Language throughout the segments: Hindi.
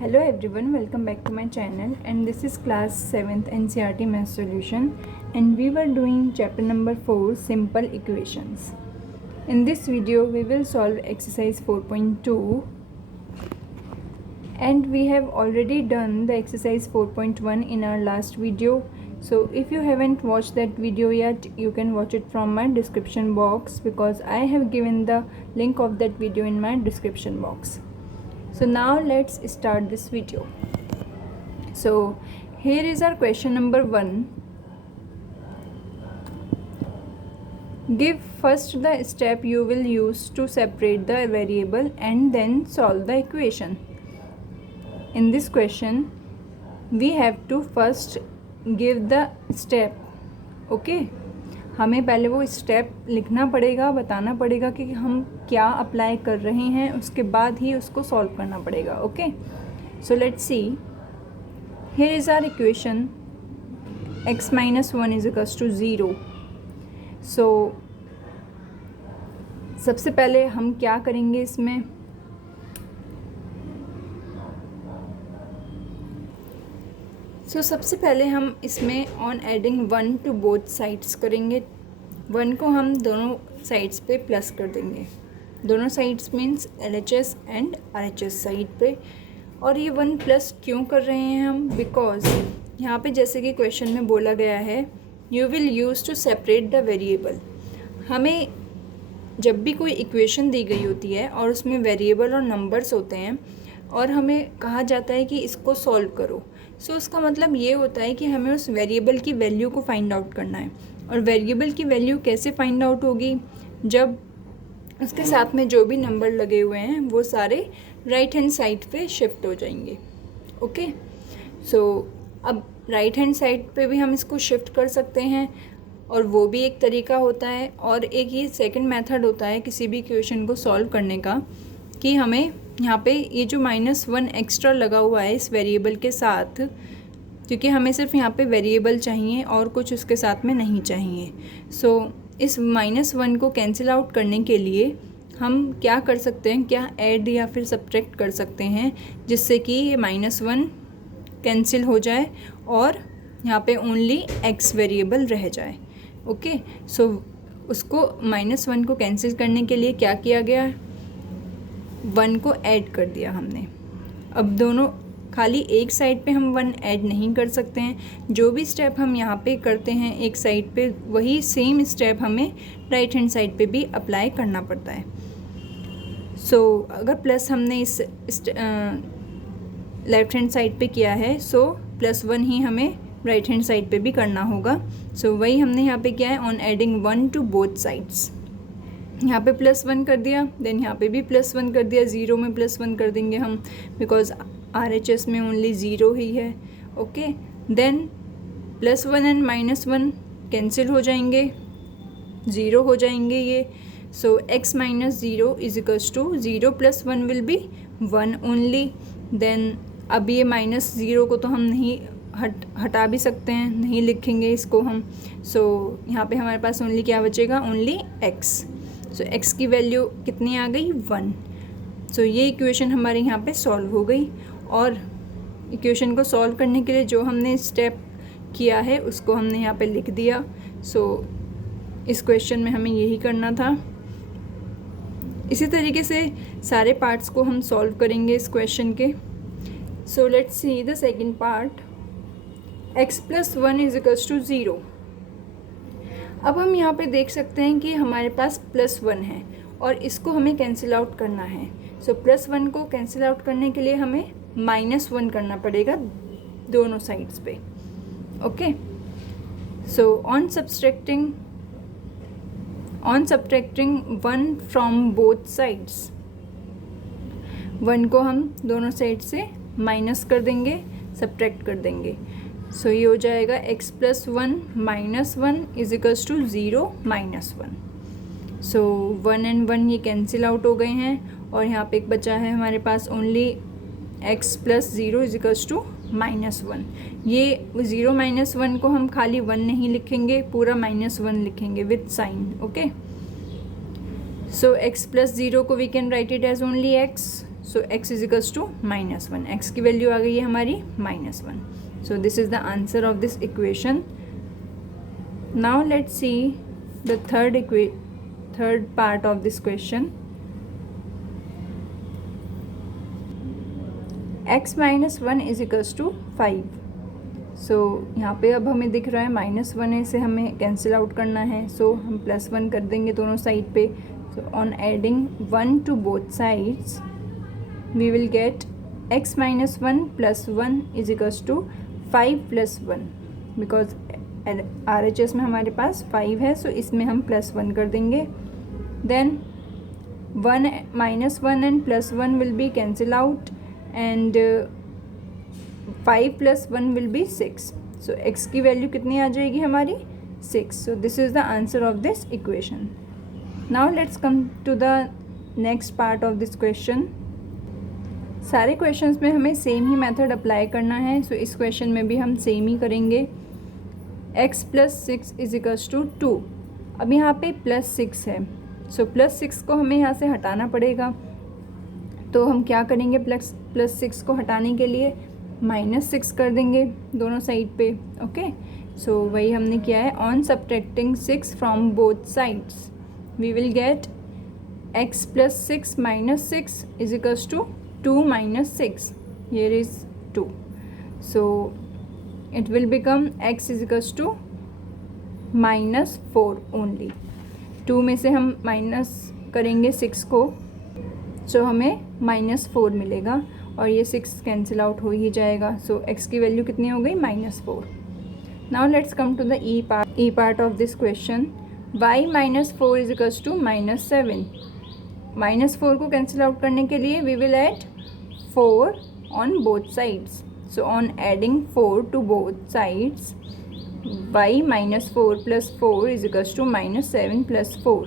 Hello everyone, welcome back to my channel, and this is class 7th NCERT math solution, and we were doing chapter number 4, simple equations. In this video we will solve exercise 4.2, and we have already done the exercise 4.1 in our last video. So if you haven't watched that video yet, you can watch it from my description box, because I have given the link of that video in my description box. So now let's start this video. So here is our question number 1. Give first the step you will use to separate the variable and then solve the equation. In this question we have to first give the step. Okay, हमें पहले वो स्टेप लिखना पड़ेगा, बताना पड़ेगा कि हम क्या अप्लाई कर रहे हैं, उसके बाद ही उसको सॉल्व करना पड़ेगा. Okay, so let's see. Here is our equation x - 1 = 0. So सबसे पहले हम क्या करेंगे इसमें, सबसे पहले हम इसमें on adding 1 to both sides करेंगे. 1 को हम दोनों साइड्स पे प्लस कर देंगे. दोनों sides means LHS and RHS side पे. और ये 1 प्लस क्यों कर रहे हैं हम, बिकॉज यहाँ पे जैसे कि क्वेश्चन में बोला गया है, you will use to separate the variable. हमें जब भी कोई इक्वेशन दी गई होती है और उसमें वेरिएबल और नंबर्स होते हैं और हमें कहा जाता है कि इसको सॉल्व करो, सो उसका मतलब ये होता है कि हमें उस वेरिएबल की वैल्यू को फाइंड आउट करना है. और वेरिएबल की वैल्यू कैसे फाइंड आउट होगी, जब उसके साथ में जो भी नंबर लगे हुए हैं वो सारे राइट हैंड साइड पे शिफ्ट हो जाएंगे. ओके, सो अब राइट हैंड साइड पे भी हम इसको शिफ्ट कर सकते हैं, और वो भी एक तरीका होता है. और एक ये सेकंड मेथड होता है किसी भी इक्वेशन को सॉल्व करने का, कि हमें यहाँ पे ये जो -1 एक्स्ट्रा लगा हुआ है इस वेरिएबल के साथ, क्योंकि हमें सिर्फ यहाँ पे वेरिएबल चाहिए और कुछ उसके साथ में नहीं चाहिए. सो इस -1 को कैंसिल आउट करने के लिए हम क्या कर सकते हैं, क्या ऐड या फिर सब्ट्रैक्ट कर सकते हैं, जिससे कि ये -1 कैंसिल हो जाए और यहाँ पे ओनली x वेरिएबल रह जाए. ओके, सो उसको -1 को कैंसिल करने के लिए क्या किया गया, 1 को ऐड कर दिया हमने. अब दोनों खाली एक साइड पे हम 1 ऐड नहीं कर सकते हैं. जो भी स्टेप हम यहाँ पे करते हैं एक साइड पे, वही सेम स्टेप हमें राइट हैंड साइड पे भी अप्लाई करना पड़ता है. सो अगर प्लस हमने इस लेफ़्ट हैंड साइड पे किया है, सो +1 ही हमें राइट हैंड साइड पे भी करना होगा. सो वही हमने यहाँ पे किया है, on adding 1 to both sides. यहाँ पे +1 कर दिया, देन यहाँ पे भी +1 कर दिया. 0 में +1 कर देंगे हम, बिकॉज RHS में ओनली 0 ही है. ओके, देन +1 एंड -1 कैंसिल हो जाएंगे, 0 हो जाएंगे ये. So x - 0 = 0 + 1 will be 1 only. Then अब ये -0 को तो हम नहीं हटा भी सकते हैं, नहीं लिखेंगे इसको हम. सो यहाँ पे हमारे पास ओनली क्या बचेगा, ओनली x. सो x की वैल्यू कितनी आ गई, 1. सो ये इक्वेशन हमारे यहाँ पे सॉल्व हो गई. और इक्वेशन को सॉल्व करने के लिए जो हमने स्टेप किया है उसको हमने यहाँ पे लिख दिया. सो इस क्वेश्चन में हमें यही करना था. इसी तरीके से सारे पार्ट्स को हम सॉल्व करेंगे इस क्वेश्चन के. सो let's see the second part. x + 1 = 0. अब हम यहाँ पे देख सकते हैं कि हमारे पास +1 है और इसको हमें कैंसिल आउट करना है. सो +1 को कैंसिल आउट करने के लिए हमें -1 करना पड़ेगा दोनों साइड्स पे. Okay, so on subtracting 1 from both sides, 1 को हम दोनों साइड से माइनस कर देंगे, सब्ट्रैक्ट कर देंगे. सो ये हो जाएगा x + 1 - 1 = 0 - 1. सो 1 एंड 1 ये कैंसिल आउट हो गए हैं, और यहाँ पे एक बचा है हमारे पास ओनली x + 0 = -1. ये 0 - 1 को हम खाली 1 नहीं लिखेंगे, पूरा -1 लिखेंगे with sign. Okay, so x + 0 को we can write it as only x. So x is equals to -1, x की वैल्यू आ गई है हमारी -1. So this is the answer of this equation. Now let's see the third part of this question. x -1 is equals to 5. So यहाँ पे अब हमें दिख रहा है -1 है, इसे हमें कैंसिल आउट करना है. सो हम +1 कर देंगे दोनों साइड पे. So on adding 1 to both sides we will get x -1 + 1 is equals to 5 + 1. Because RHS में हमारे पास 5 है, सो इसमें हम +1 कर देंगे. Then -1 and +1 will be cancel out and 5 + 1 will be 6. So x की वैल्यू कितनी आ जाएगी हमारी 6. So this is the answer of this equation. Now let's come to the next part of this question. सारे क्वेश्चंस में हमें सेम ही मेथड अप्लाई करना है. सो इस क्वेश्चन में भी हम सेम ही करेंगे. x + 6 is equals to 2. अब यहाँ पे +6 है, सो +6 को हमें यहाँ से हटाना पड़ेगा. तो हम क्या करेंगे, +6 को हटाने के लिए -6 कर देंगे दोनों साइड पे. ओके, सो वही हमने किया है. On subtracting 6 from both sides we will get x + 6 - 6 is equals to 2 - 6. Here is 2. So it will become x is equals to -4 only. 2 में से हम माइनस करेंगे 6 को, सो हमें -4 मिलेगा और ये 6 कैंसिल आउट हो ही जाएगा. सो x की वैल्यू कितनी हो गई -4. Now let's come to the e part of this question. y -4 is equals to -7. -4 को कैंसिल आउट करने के लिए we will add 4 on both sides. So on adding 4 to both sides, y -4 + 4 is equals to -7 + 4.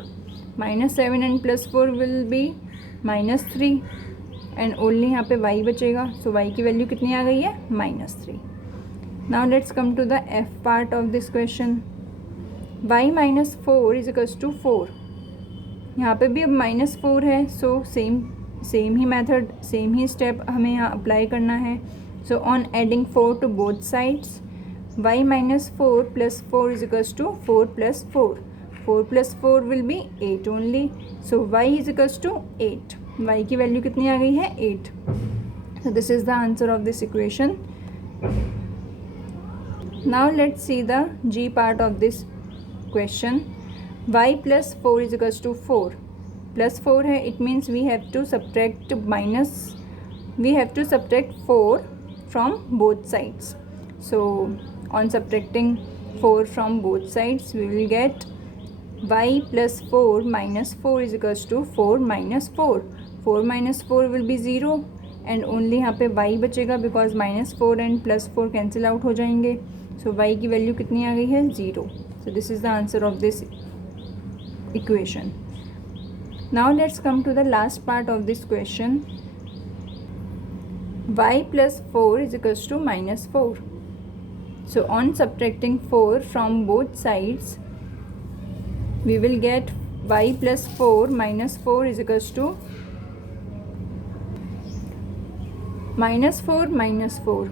-7 and +4 will be -3 and only यहाँ पे y बचेगा. So y की वैल्यू कितनी आ गई है -3. Now let's come to the f part of this question. y -4 is equals to 4. यहाँ पे भी अब -4 है, so सेम ही मेथड, सेम ही स्टेप हमें यहाँ अप्लाई करना है. So on adding 4 to both sides, y -4 + 4 is equals to 4 + 4. 4 + 4 will be 8 only. So y is equals to 8. y की वैल्यू कितनी आ गई है 8. So this is the answer of this equation. Now let's see the g part of this question. y + 4 is equals to 4. +4 है, it means we have to subtract 4 from both sides. So on subtracting 4 from both sides we will get y + 4 - 4 is equals to 4 - 4. 4 - 4 will be 0 and only यहाँ पे y बचेगा because -4 and +4 कैंसिल आउट हो जाएंगे. So y की वैल्यू कितनी आ गई है 0. So this is the answer of this equation. Now let's come to the last part of this question. y + 4 is equals to -4. So on subtracting 4 from both sides we will get y + 4 - 4 is equals to -4 - 4.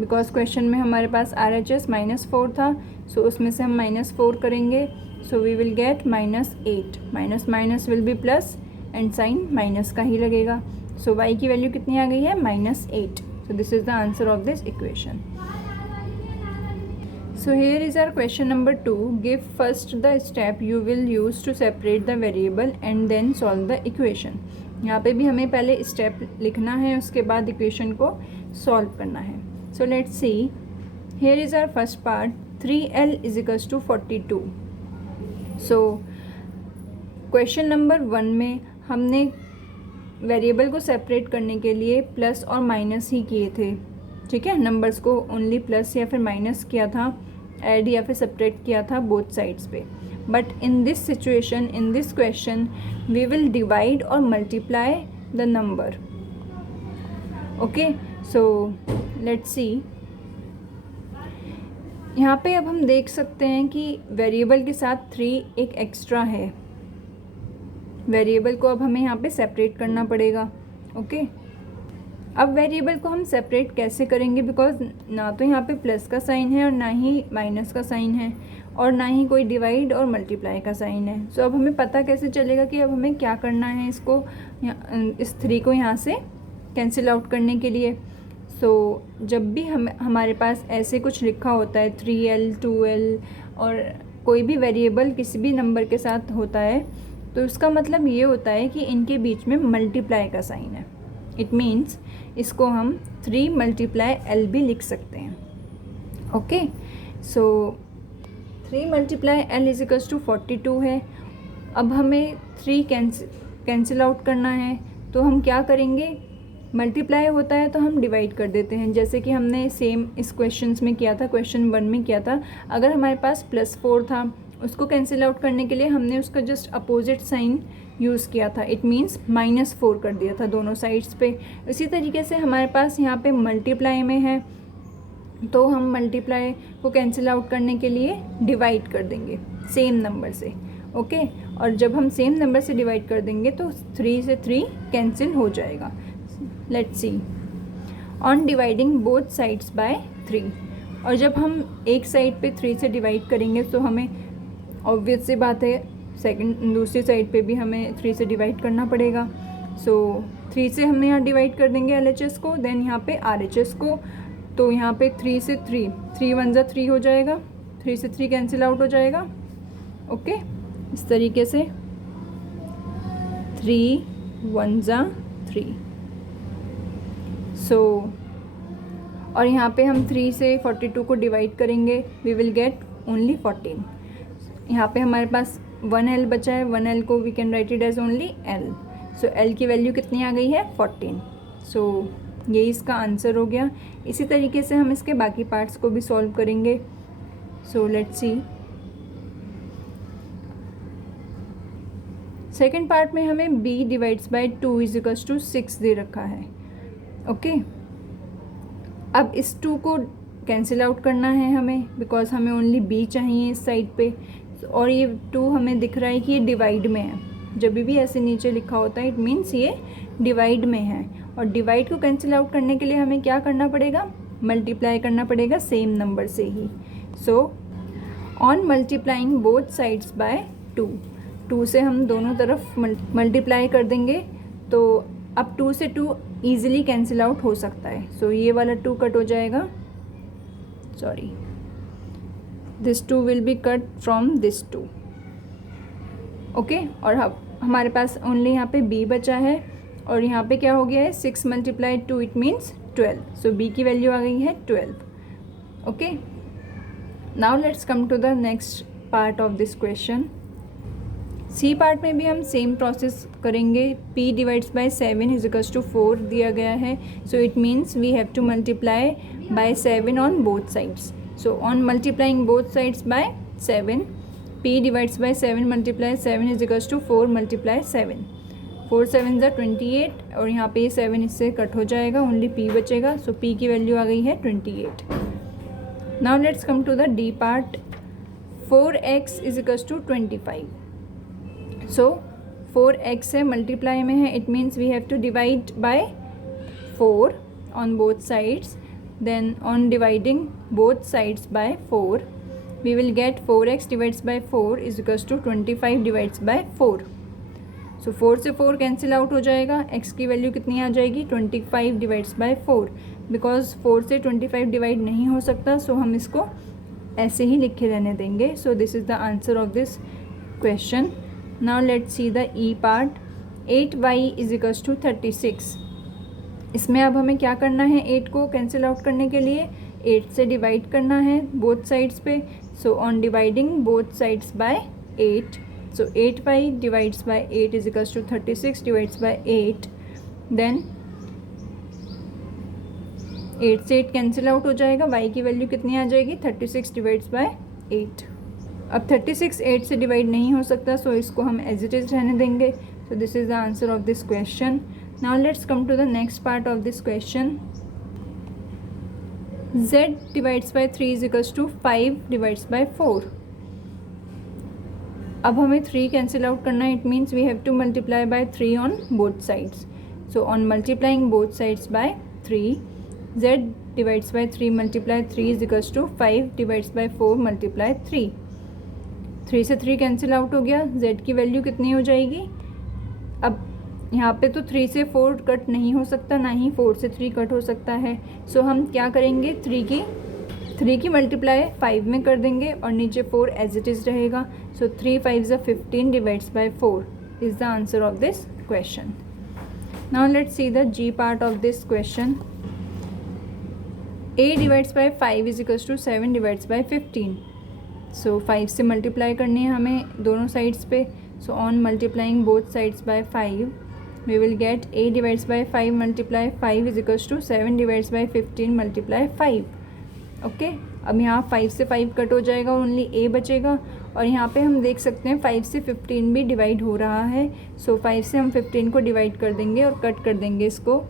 Because question में हमारे पास RHS -4 था, सो उसमें से हम -4 करेंगे. So we will get -8. Minus will be plus and sign minus का ही लगेगा. सो y की वैल्यू कितनी आ गई है -8. सो this is the answer of this equation. So here is our question number 2. Give first the step you will use to separate the variable and then solve the equation. यहाँ पे भी हमें पहले स्टेप लिखना है, उसके बाद इक्वेशन को सॉल्व करना है. So let's see. Here is our first part. 3l is equals to 42. So question number 1 में हमने वेरिएबल को सेपरेट करने के लिए प्लस और माइनस ही किए थे. ठीक है, नंबर्स को ओनली प्लस या फिर माइनस किया था, ऐड या फिर सब्ट्रैक्ट किया था बोथ साइड्स पे. But in this situation, in this question we will divide और multiply the number. Okay, so let's see. यहाँ पे अब हम देख सकते हैं कि वेरिएबल के साथ 3 एक एक्स्ट्रा है. वेरिएबल को अब हमें यहाँ पे सेपरेट करना पड़ेगा. ओके, अब वेरिएबल को हम सेपरेट कैसे करेंगे, बिकॉज ना तो यहाँ पे प्लस का साइन है और ना ही माइनस का साइन है और ना ही कोई डिवाइड और मल्टीप्लाई का साइन है। सो अब हमें पता कैसे चलेगा कि अब हमें क्या करना है इसको, इस 3 को यहाँ से कैंसिल आउट करने के लिए। सो जब भी हमारे पास ऐसे कुछ लिखा होता है 3l 2l और कोई भी वेरिएबल किसी भी नंबर के साथ होता है, तो उसका मतलब ये होता है कि इनके बीच में मल्टीप्लाई का साइन है। इट मीन्स इसको हम 3 मल्टीप्लाई l भी लिख सकते हैं। Okay, so 3 multiply l is equals to 42 है। अब हमें 3 कैंसिल आउट करना है, तो हम क्या करेंगे, मल्टीप्लाई होता है तो हम डिवाइड कर देते हैं, जैसे कि हमने सेम इस क्वेश्चन में किया था, क्वेश्चन 1 में किया था। अगर हमारे पास +4 था, उसको कैंसिल आउट करने के लिए हमने उसका जस्ट अपोजिट साइन यूज़ किया था, इट मीन्स -4 कर दिया था दोनों साइड्स पे। इसी तरीके से हमारे पास यहाँ पे मल्टीप्लाई में है, तो हम मल्टीप्लाई को कैंसिल आउट करने के लिए डिवाइड कर देंगे सेम नंबर से। ओके, और जब हम सेम नंबर से डिवाइड कर देंगे तो 3 से 3 कैंसिल हो जाएगा। Let's see, on dividing both sides bye 3, और जब हम एक साइड पे 3 से डिवाइड करेंगे तो हमें ऑब्वियस सी बात है दूसरी साइड पे भी हमें 3 से डिवाइड करना पड़ेगा। सो 3 से हम यहाँ डिवाइड कर देंगे LHS को, देन यहाँ पे RHS को। तो यहाँ पे 3 से 3 1 जा 3 हो जाएगा, 3 से 3 कैंसिल आउट हो जाएगा। ओके, इस तरीके से 3 1 जा 3। सो और यहाँ पे हम 3 से 42 को डिवाइड करेंगे, वी विल गेट ओनली 14। यहाँ पे हमारे पास 1l बचा है, 1l को we can write it as only l। So l की वैल्यू कितनी आ गई है, 14। सो ये इसका आंसर हो गया। इसी तरीके से हम इसके बाकी पार्ट्स को भी सॉल्व करेंगे। So let's see, second part में हमें b divides by 2 is equals to 6 दे रखा है। ओके, अब इस 2 को कैंसिल आउट करना है हमें, बिकॉज हमें ओनली b चाहिए इस साइड पे, और ये 2 हमें दिख रहा है कि ये डिवाइड में है। जब भी ऐसे नीचे लिखा होता है इट मीन्स ये डिवाइड में है, और डिवाइड को कैंसिल आउट करने के लिए हमें क्या करना पड़ेगा, मल्टीप्लाई करना पड़ेगा सेम नंबर से ही। So on multiplying both sides by 2 से हम दोनों तरफ मल्टीप्लाई कर देंगे, तो अब 2 से 2 ईजिली कैंसिल आउट हो सकता है। सो ये वाला 2 कट हो जाएगा, sorry this 2 will be cut from this 2। Okay, और अब हमारे पास ओनली यहाँ पे b बचा है, और यहाँ पे क्या हो गया है 6 multiply 2 it means 12। So b की वैल्यू आ गई है 12। Okay, now let's come to the next part of this question. C part में भी हम सेम प्रोसेस करेंगे। p divides by 7 is equals to 4 दिया गया है, so it means we have to multiply by 7 on both sides. So on multiplying both sides by 7, p divides by 7 multiply 7 is equals to 4 multiply 7, 4 7 ज़ा 28, और यहाँ पे 7 इससे कट हो जाएगा, ओनली p बचेगा। सो p की वैल्यू आ गई है 28। Now let's come to the d part. 4x is equals to 25। So 4x है, मल्टीप्लाई में है, it means we have to divide by 4 on both sides, then on dividing both sides by 4 we will get 4x divides by 4 is equals to 25 divides by 4. So 4 से 4 कैंसिल आउट हो जाएगा, x की वैल्यू कितनी आ जाएगी 25 डिवाइड्स बाय 4। बिकॉज 4 से 25 डिवाइड नहीं हो सकता, सो हम इसको ऐसे ही लिखे रहने देंगे। So this is the answer of this question. Now let's see the E part. 8y is equals to 36। इसमें अब हमें क्या करना है, 8 को कैंसिल आउट करने के लिए 8 से डिवाइड करना है बोथ साइड्स पे। So on dividing both sides by 8, so 8y divides by 8 is equals to 36 divides by 8, then 8 से 8 कैंसिल आउट हो जाएगा, y की वैल्यू कितनी आ जाएगी 36 डिवाइड्स बाय 8। अब 36 8 से डिवाइड नहीं हो सकता, सो इसको हम एज इट इज़ रहने देंगे। So this is the answer of this question. Now let's come to the next part of this question. z divides by 3 is equals to 5 divides by 4। अब हमें 3 कैंसिल आउट करना है, it means we have to multiply by 3 on both sides. So on multiplying both sides by 3, z divides by 3 multiply 3 is equals to 5 divides by 4 multiply 3. 3 से 3 कैंसिल आउट हो गया, z की वैल्यू कितनी हो जाएगी? अब यहाँ पे तो 3 से 4 कट नहीं हो सकता, ना ही 4 से 3 कट हो सकता है. सो हम क्या करेंगे, 3 की मल्टीप्लाई 5 में कर देंगे और नीचे 4 एज इट इज़ रहेगा. So 3 5 15 divides by 4 is the answer of this question. Now let's see the G part of this question. a divides by 5 is equals to 7 divides by 15. So 5 से मल्टीप्लाई करनी है हमें दोनों साइड्स पे. So on multiplying both sides by 5 we will get a divides by 5 multiply 5 is equals to 7 divides by 15 multiply 5. Okay अब यहाँ 5 से 5 कट हो जाएगा, ओनली a बचेगा. और यहाँ पे हम देख सकते हैं 5 से 15 भी डिवाइड हो रहा है. सो 5 से हम 15 को डिवाइड कर देंगे और कट कर देंगे इसको.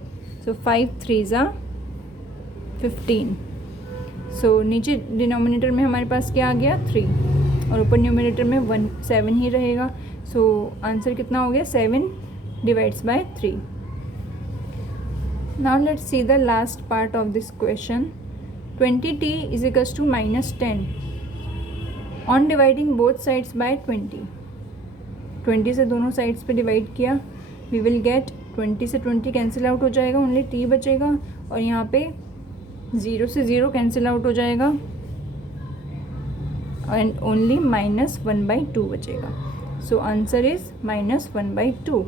सो 5 3 ज़ा 15. सो नीचे डिनोमिनेटर में हमारे पास क्या आ गया 3 और ऊपर न्यूमिनेटर में 7 ही रहेगा. सो आंसर कितना हो गया 7 divides by 3. Now let's see the last part of this question. 20t is equals to minus 10. On dividing both sides by 20 से दोनों साइड्स पे डिवाइड किया, we will get 20 से 20 कैंसिल आउट हो जाएगा, ओनली t बचेगा. और यहाँ पे 0 से 0 कैंसिल आउट हो जाएगा एंड ओनली -1/2 बचेगा. So answer is -1/2.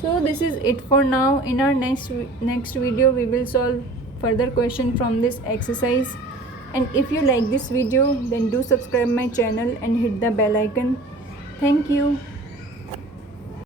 So this is it for now. In our next video we will solve further question from this exercise. And if you like this video, then do subscribe my channel and hit the bell icon. Thank you.